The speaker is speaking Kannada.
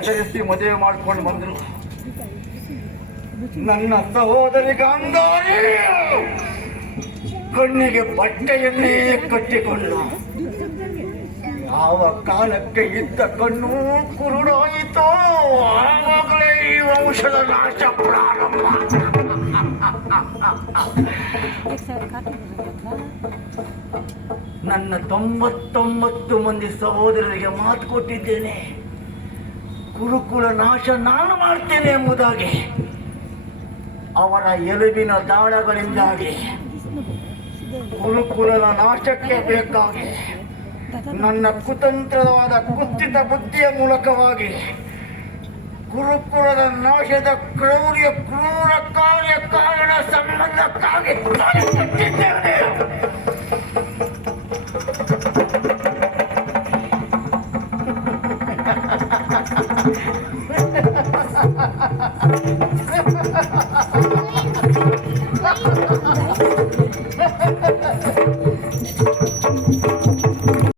ಆಚರಿಸಿ ಮದುವೆ ಮಾಡ್ಕೊಂಡು ಬಂದ್ರು. ನನ್ನ ಸಹೋದರಿ ಗಾಂಧಾರಿ ಕಣ್ಣಿಗೆ ಬಟ್ಟೆಯನ್ನೇ ಕಟ್ಟಿಕೊಂಡು ಯಾವ ಕಾಲಕ್ಕೆ ಇದ್ದ ಕಣ್ಣು ಕುರುಡಾಯಿತೋ ಆವಾಗಲೇ ಈ ವಂಶದ ನಾಶ ಪ್ರಾರಂಭ. ನನ್ನ 99 ಮಂದಿ ಸಹೋದರರಿಗೆ ಮಾತು ಕೊಟ್ಟಿದ್ದೇನೆ, ಕುರುಕುಲ ನಾಶ ನಾನು ಮಾಡ್ತೇನೆ ಎಂಬುದಾಗಿ. ಅವರ ಎಲುಬಿನ ದಾಳಗಳಿಂದಾಗಿ ಕುರುಕುಲದ ನಾಶಕ್ಕೆ ಬೇಕಾಗಿ ನನ್ನ ಕುತಂತ್ರವಾದ ಕುತ್ತಿತ ಬುದ್ಧಿಯ ಮೂಲಕವಾಗಿ ಗುರುಕುಲದ ನಾಶದ ಕ್ರೌರ್ಯ ಕ್ರೂರ ಕಾರ್ಯ ಕಾರಣ ಸಂಬಂಧಕ್ಕಾಗಿ ಕೊಟ್ಟಿದ್ದೇನೆ.